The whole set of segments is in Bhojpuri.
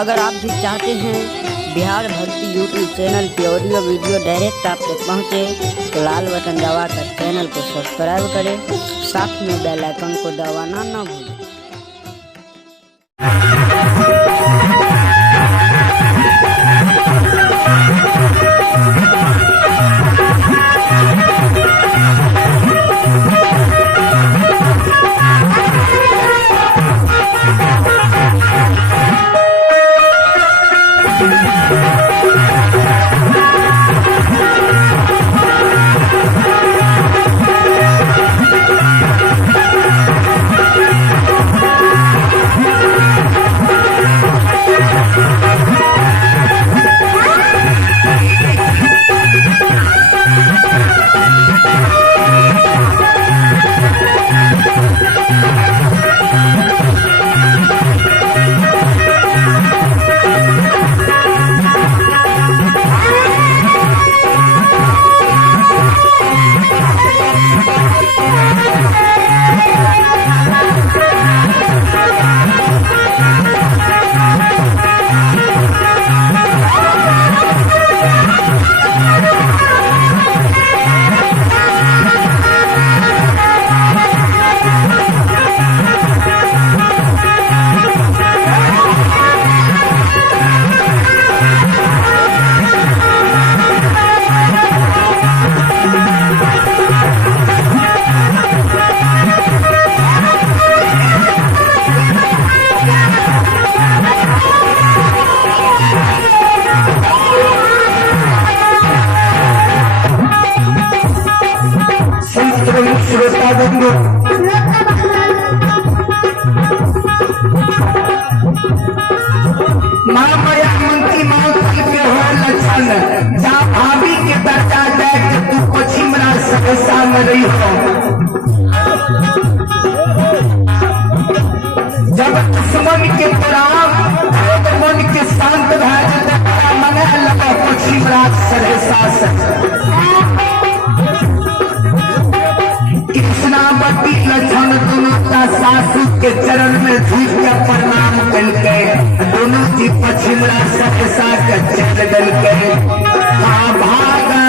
अगर आप भी चाहते हैं बिहार भक्ति यूट्यूब चैनल की ऑडियो वीडियो डायरेक्ट आप तक पहुँचे तो लाल बटन दबाकर चैनल को सब्सक्राइब करें, साथ में बेल आइकन को दबाना ना भूलें। भाभी के दर्जा दे के तू पश्चिमरा सहसा में रही हो। जब दुश्मन के प्रणाम मन के शांत मन लगा पश्चिमरा सहसा से कृष्णावती लक्षण दोनों का सासू के चरण में झुक के प्रणाम करके दोनों जी पश्चिमरा सहसा के चल दल के भागल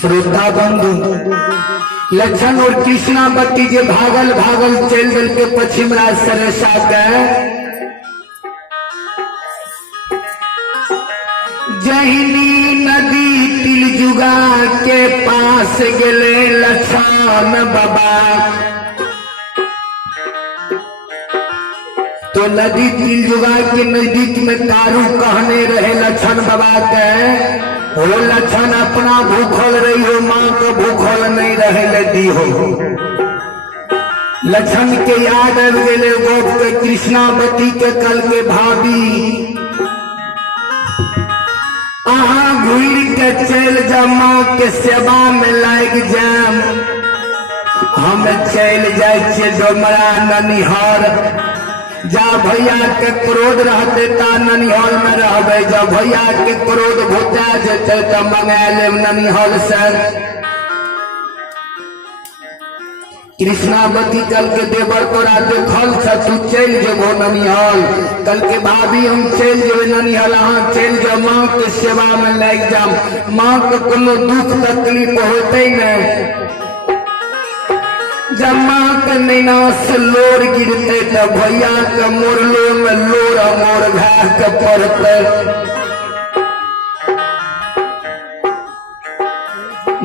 श्रोता बंधु लक्षण और कृष्णावती जे भागल भागल चल दल के पश्चिम राज सरसा के जहिनी नदी तिलजुगा के पास गेले लक्षण बाबा तो नदी तिलजुगा के नजदीक में कारू कहने रहे लक्षण बाबा के वो लक्षण अपना भूखल रही हो माँ को भूखल नहीं रहे दी हो लक्षण के याद आ गए गोप के कृष्णावती के कल के भाभी अहा घूर के चल जा माँ के सेवा में लाग जाम हम चल जाए डोमरा ननिहार जा भैया के क्रोध रहते ता ननिहाल में रहबे जा भैया के क्रोध भुता जेते त मंगा लेब ननिहाल से कृष्णावती कल के देवर तोरा देखल छ तू चल जेबो ननिहाल कल के भाभी हम चल जेबे ननिहाल अहाँ चल जा माँ के सेवा में लाग जाम माँ के कोनो दुख तकलीफ होते न जब माँ के नैना से लोर गिरते तो भैया के मोरलो में लोर मोर घा के पड़ते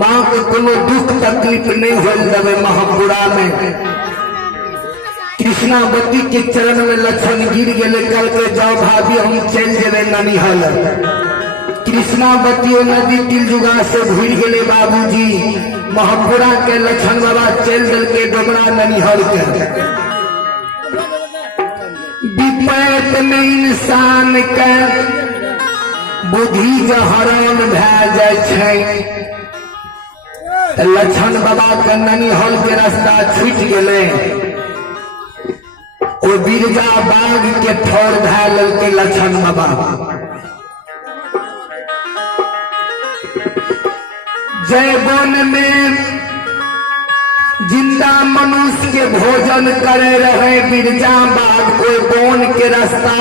माँ के कोनो दुख तकलीफ नहीं हो जावे महापुरा में कृष्णावती के चरण में लक्षण गिर गए कल के जाओ भाभी हम चल जेबे ननिहाल कृष्णावती नदी तिलजुगा से घुर गए बाबूजी महापुरा के लक्षण बाबा चल दल के डोमरा ननिहाल के विपैत में इंसान के बुद्धि के हरण भए जाय छै लक्षण बाबा के ननिहाल के रास्ता छूट गेले ओ बिरजा बाघ के ठौर धए लेलकै लक्षण बाबा जय वन में जिंदा मनुष्य के भोजन करे रहे बिरजा बाघ कोई वन के रास्ता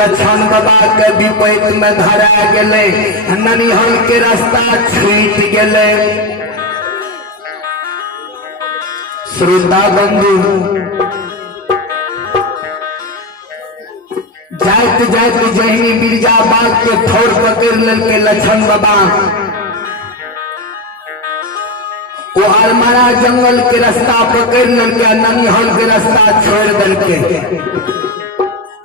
लक्षण बाबा के विपैत में धरा गेले ननिहाल के रास्ता छूट गेले श्रोता बंधु जात जात जहनी बिरजा बाघ के ठौर पकड़ लेलकै लक्षण बाबा वो अरमारा जंगल के रास्ता पकड़ लेके ननिहाल के रास्ता छोड़ देलके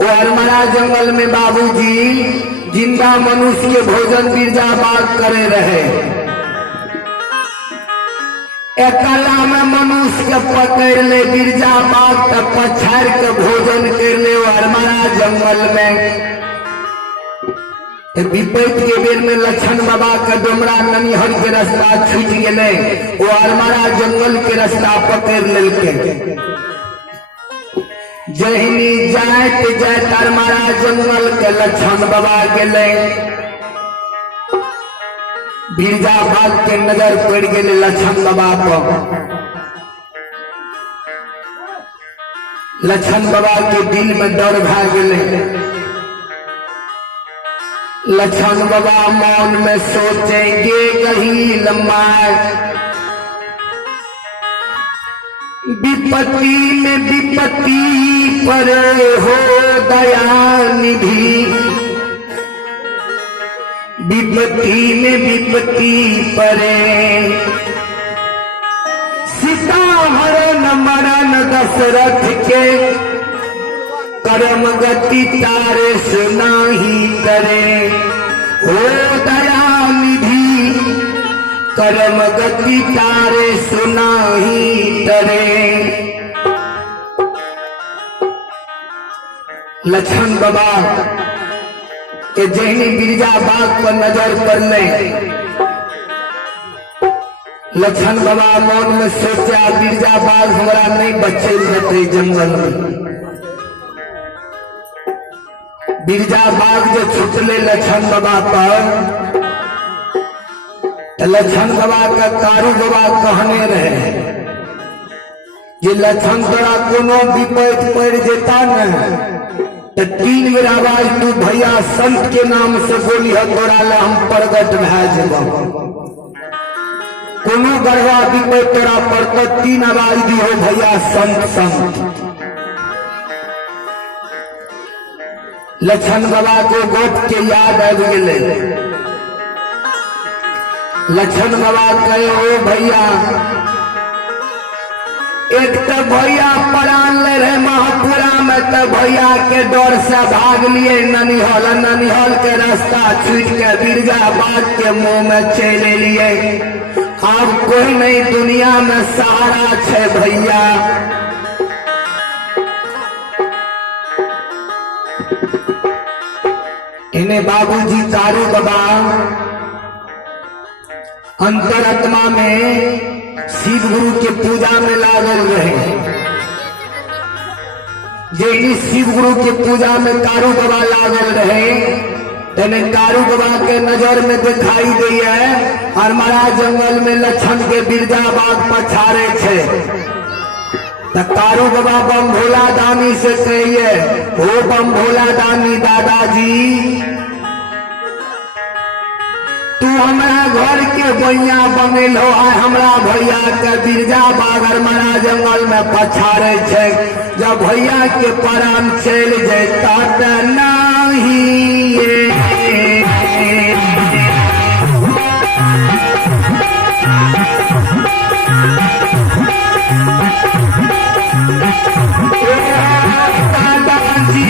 वो अरमारा जंगल में बाबूजी जिंदा मनुष्य के भोजन बिरजा बाघ करे रहे एकला में मनुष्य के पकड़ ले बिरजा बाघ के पछाड़ के भोजन कर ले वो अरमारा जंगल में विपैत के बेर में लक्षण बाबा के डोमरा ननिहाल के रास्ता छूट गेले वो अरमारा जंगल के रास्ता पकड़ लेलके जहिनी जात जात अरमारा जंगल के लक्षण बाबा गेले बिरजा बाघ के नजर पड़ गेले लक्षण बाबा पर लक्षण बाबा के दिल में डर भए गेले लक्षण बाबा मौन में सोचेंगे कहीं लम्बा विपत्ति में विपत्ति पर हो दया निधि विपत्ति में विपत्ति परे सीता हरण मरण दशरथ के कर्म गति तारे सुनाही करे हो दया निधि कर्म गति तारे सुनाही करे लक्षण बाबा के जहनी बिरजा बाघ पर नजर पड़ने लक्षण बाबा मौन में सोचा बिरजा बाघ हमारा नहीं बच्चे रहते जंगल में बिरजा बाघ जो छुटले लक्षण बाबा पर लक्षण बाबा का कारू बाबा कहने रहे जे लक्षण तोरा कोनो विपैत पड़ जेता न तो 3 बेर आवाज तू भैया संत के नाम से बोली तोरा ला हम प्रगट भए जेबो कोनो गढ़वा विपद तोरा पड़त तीन आवाज दी हो भैया संत संत। लक्षण बाबा को गोट के याद आ गए। लक्षण बाबा कहे ओ भैया एक तो भैया परान ले रहे महापुरा में, तो भैया के डर से भाग लिए ननिहल। ननिहल के रास्ता छूट के बिरजाबाद के मुंह में चले लिए। अब कोई नहीं दुनिया में सहारा छे भैया। इन्हें बाबूजी कारू बाबा अंतरात्मा में शिव गुरु के पूजा में लागल रहे। जे शिव गुरु के पूजा में कारू बाबा लागल रहे, तेने कारू बाबा के नजर में दिखाई दी है और महाराज जंगल में लक्षण के बिरजाबाद पछारे छे। तो कारू बाबा बम भोला दानी से कहिए, हो बम भोला दानी दादाजी तू हमारा घर के बैया बनेल हो, हमरा भैया के बिरजाबाद हमारा जंगल में पछारे छे। जब भैया के प्राण चल जाता त नहीं दादाजी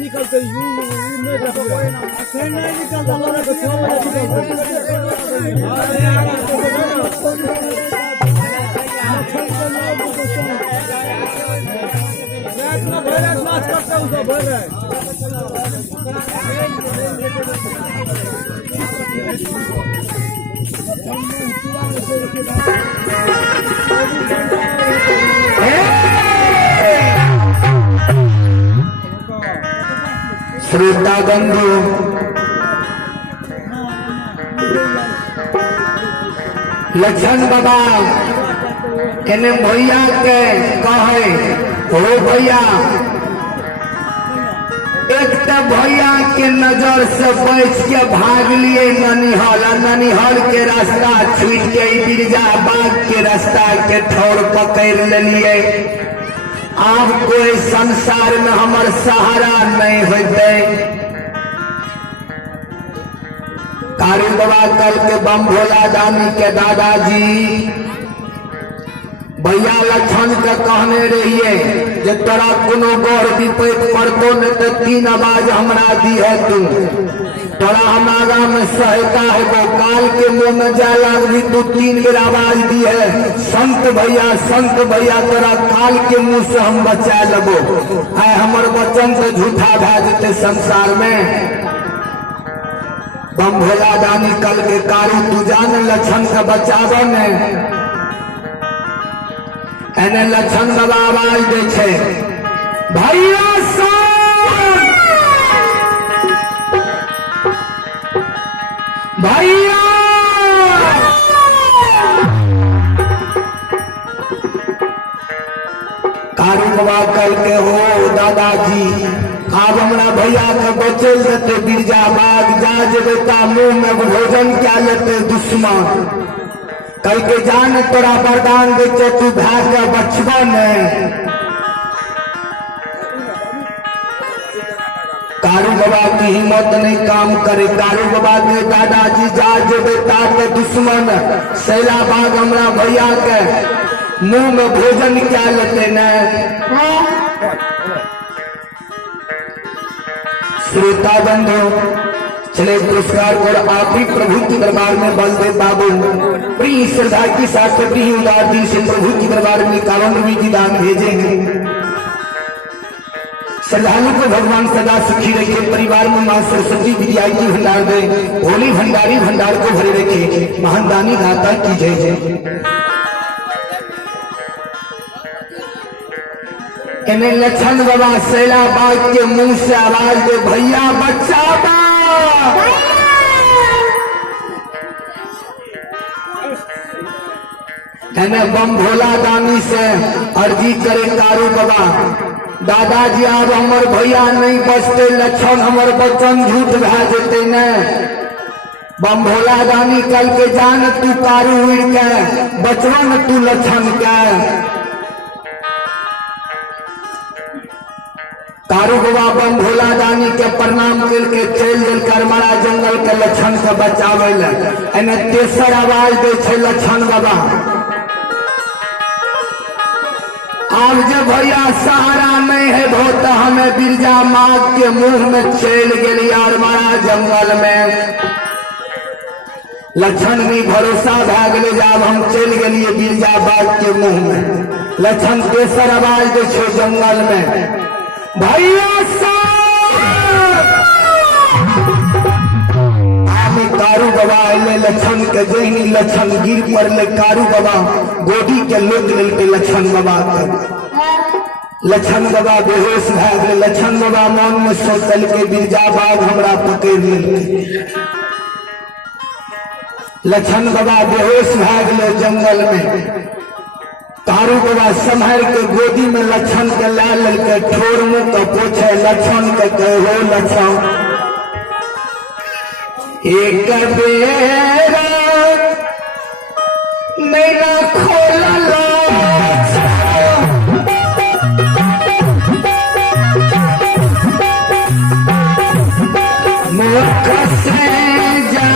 निकलते नहीं श्रोता बंधु लक्षण बाबा इन्हें भैया के कहे हो भैया एक तो भैया के नजर से बच के भाग लिए ननिहल। ननिहल के रास्ता छूट के बिरजाबाद के रास्ता के ठौर पकड़ लिए। अब कोई संसार में हमार सहारा नहीं होते। कारू बाबा कल के बम भोला दानी के दादाजी भैया लक्षण के कहने रहिए जे तोरा कोनो गौर विपद पड़तो न तो तीन आवाज हमरा दी है तू तोरा हमारा में सहायता है। वो काल के मुंह में जा भी तू तीन बेर आवाज दी है संत भैया तोरा काल के मुंह से हम बचा लेबो। आय हमर वचन तो झूठा भा जेते संसार में। बम भोला दानी कल के कारू तू जान लक्षण से बचाव ने एने लक्षण बाबा आवाज दे छे भैया भैया बाबा कल के हो दादाजी आप हमरा भैया के बचल देते बिरजा बाग जा जेबे ता मुंह में भोजन क्या लेते दुश्मन कल के जान तोरा वरदान दे तू भाग के बचबा ने कारू बाबा की हिम्मत नहीं काम करे कारू बाबा के दादाजी जा जेबे ता के दुश्मन सैला बाग हमरा भैया के मुंह में भोजन क्या लेते न श्रोता बंधु चले पुरस्कार और आप ही प्रभु के दरबार में बलदेव बाबू प्रिय श्रद्धा के साथ प्रिय उदार दिल से प्रभु के दरबार में 51 रुपये की दान भेजेंगे। श्रद्धालु को भगवान सदा सुखी रखे परिवार में मां सरस्वती विद्यार्थी भंडार दे होली भंडारी भंडार को भरे रखे महानदानी दाता की जय जय। इन्हें लक्षण बाबा सैला बाग के मुंह से आवाज दे भैया बच्चा इन्हें बम भोला दानी से अर्जी करे कारू बाबा दादाजी आप हमर भैया नहीं बचते लक्षण हमर बच्चन झूठ भा जेते न बम भोला दानी कल के जान तू कारू उड़ के बचवन तू लक्षण के कारू बाबा बम भोला दानी के प्रणाम करके चल दिल करमरा जंगल के लक्षण से बचावे एने तेसर आवाज दे छे लक्षण बाबा आज जब भैया सहारा नहीं है बहुत हमें बिरजा माग के मुंह में चल गई और मारा जंगल में लक्षण भी भरोसा भाग ले जब हम चल गए बिरजा बाग के मुंह में लक्षण तेसर आवाज दे छे जंगल में भैया कारू बाबा अले लक्षण के जही लक्षण गिर पर ले कारू बाबा गोदी के लोग के लक्षण बाबा के लक्षण बाबा बेहोश भा गए लक्षण बाबा मन में सोचल के बिरजा बाग हमरा पकड़ ले लक्षण बाबा बेहोश भा गए जंगल में कारू बाबा संभर के गोदी में लक्षण के लाल के ठोर मुंह के पोछे लक्षण के कहो लक्षण एक बेरा मेरा खोला मुख से जा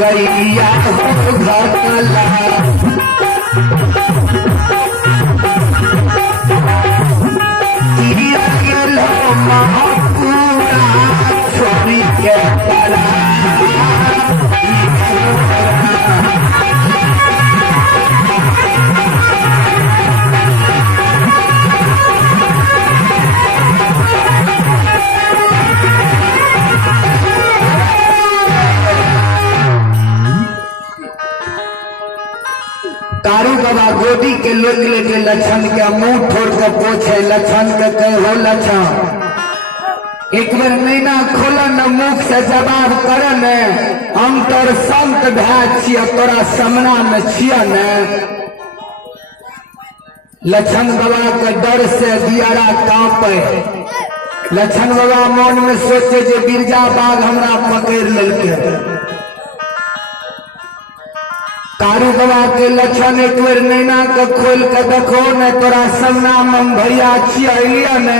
गैया हो घटला महापुर छोरी के परा कारू बाबा गोदी के लोग लेके लक्षण के मुंह ठोड़ के पोछे लक्षण के कहे हो लक्षण एक बार नैना खोलन मुख से जवाब करन हम तोर संत भाई छिय तोरा समना में छिय न लक्षण बाबा के डर से दियारा कांपे लक्षण बाबा मन में सोचे जे बिरजा बाघ हमरा पकड़ लेलके कारू बाबा के लक्षण एक बेर नैना के खोल के देखो न तोरा समना में भैया छिया न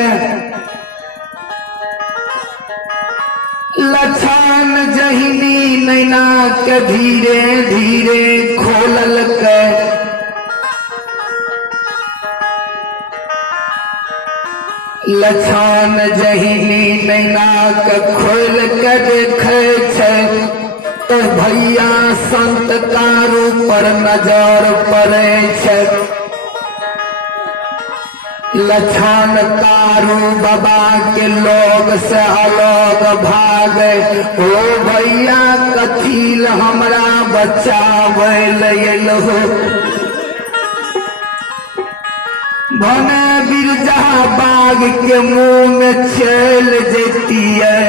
लक्षण जहिनी नैना के धीरे धीरे खोलल के लक्षण जहिनी नैना के खोल के देखे छे तो भैया संत कारू पर नजर पड़े छे लक्षण कारू बाबा के लोग से अलग भागे ओ भैया कथील हमरा बचावे लहो भने बिरजा बाघ के मुंह में चल जेती है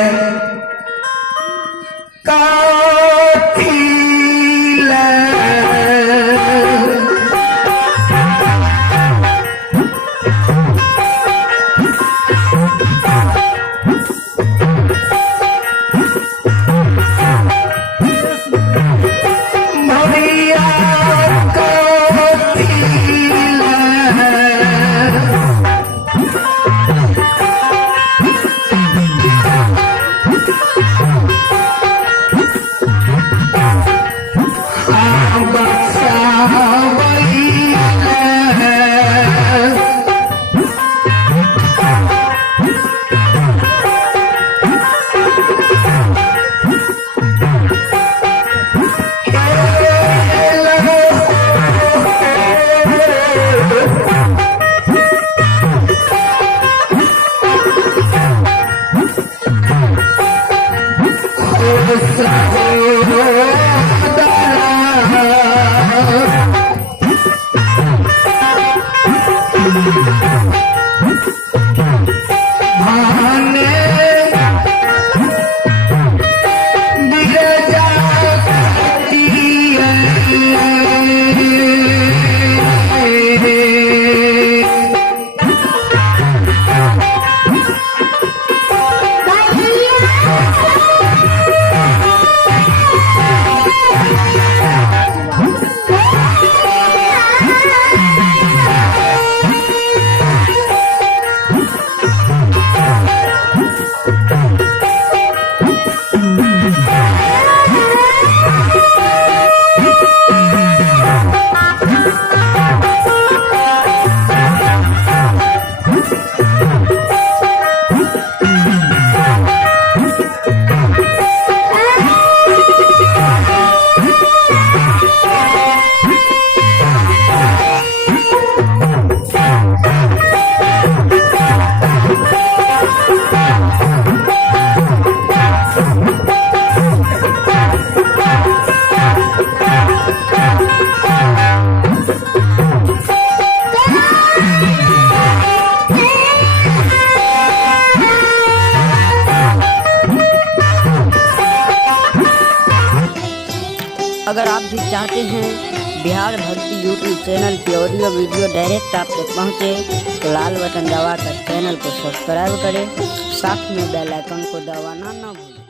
अगर आप भी चाहते हैं बिहार भक्ति यूट्यूब चैनल की ऑडियो वीडियो डायरेक्ट आप तक पहुँचे तो लाल बटन दबाकर चैनल को सब्सक्राइब करें, साथ में बेल आइकन को दबाना ना भूलें।